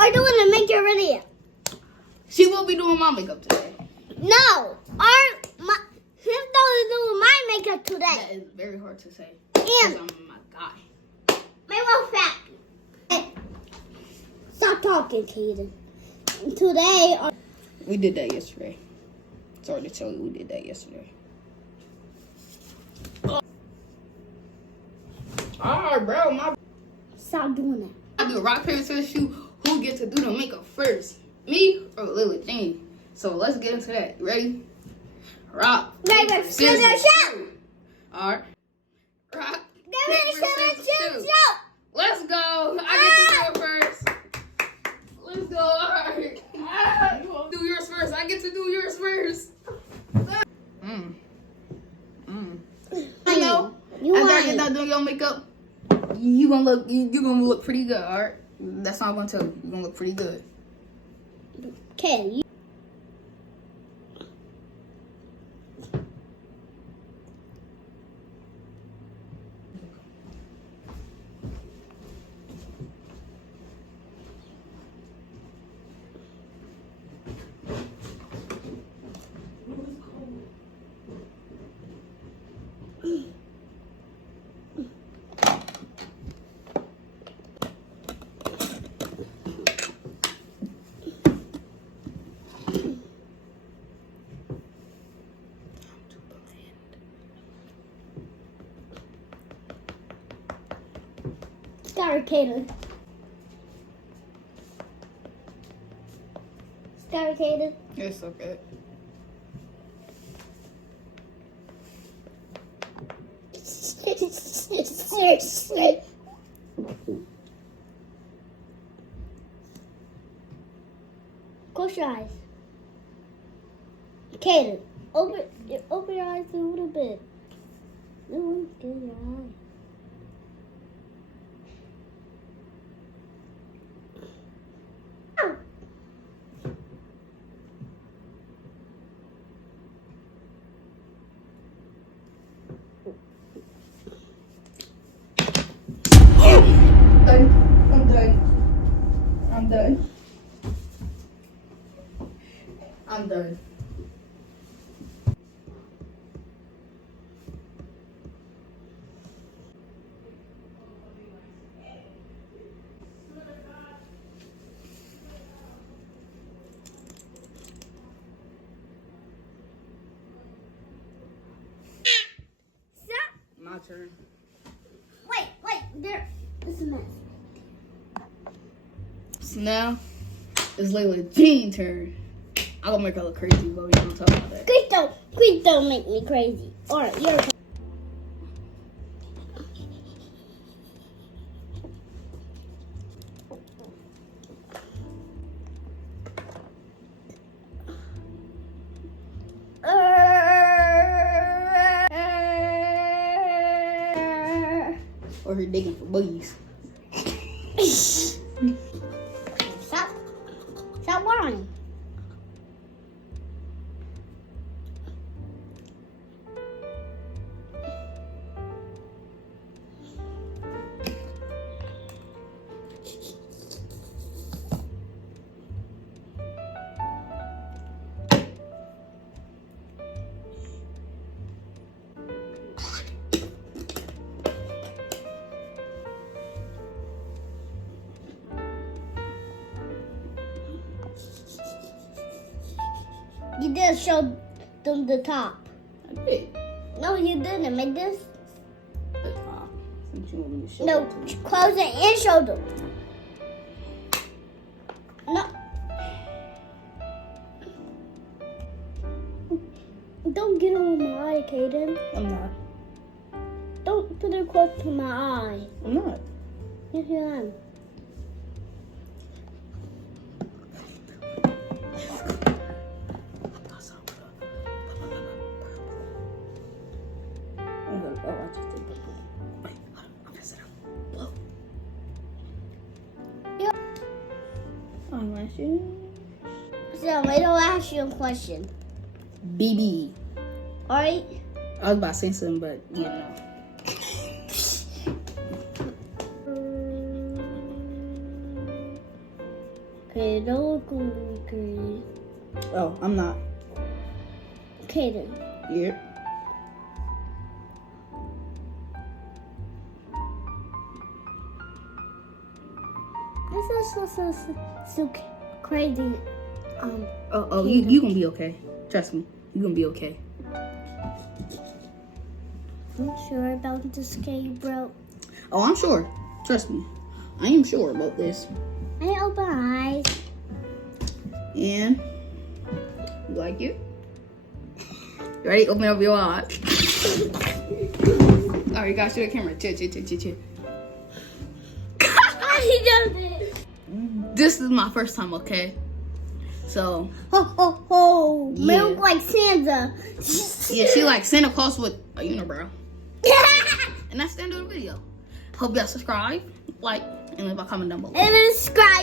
are doing the makeup video. She will be doing my makeup today. No, him doing my makeup today. That is very hard to say. And I'm my guy. my little fat. Hey, stop talking, Kaden. Today, We did that yesterday. Sorry to tell you, we did that yesterday. Alright, bro. Stop doing that. I do rock, paper, scissors, shoot. Who gets to do the makeup first? Me or Lily Jean? So let's get into that. Ready? Rock, paper, scissors, shoot. Alright. Rock, paper, scissors, shoot. Let's go. I get to do it first. Let's go. Alright. Do yours first. I get to do yours first. I know. After I get done doing your makeup, you gonna look pretty good. All right. That's all I'm gonna tell you. You're gonna look pretty good. Okay. Sorry, Kaden. Sorry, Kaden. It's okay. Close your eyes. Kaden, open your eyes a little bit. No, close your eyes. I'm done. My turn. Wait, there. This is a mess. So now it's Layla Jean's turn. I'm gonna make her look crazy, but we don't talk about that. Please don't make me crazy. Alright, your turn. Or her digging for boogies. Stop whining. You didn't show them the top. I did. No, you didn't. Make this. The top. Since you want me to show No, it to you. close it and show them. No. Don't get on my eye, Kaden. I'm not. Don't put it close to my eye. I'm not. Yes, you am. So, wait till I ask you a question. BB. Alright? I was about to say something, but you know. Okay, don't go green. Oh, I'm not. Okay then. Yeah. This is so crazy. You gonna be okay. Trust me, you gonna be okay. I'm sure about this game, bro. Oh, I'm sure. Trust me, I am sure about this. I open my eyes. And you like it? Ready? Open up your eyes. All right, guys, show the camera. Chill. He does it. This is my first time, okay? So, Ho. Yeah. Milk like Santa. yeah, she like Santa Claus with a unibrow. And that's the end of the video. Hope y'all subscribe, like, and leave a comment down below. And subscribe.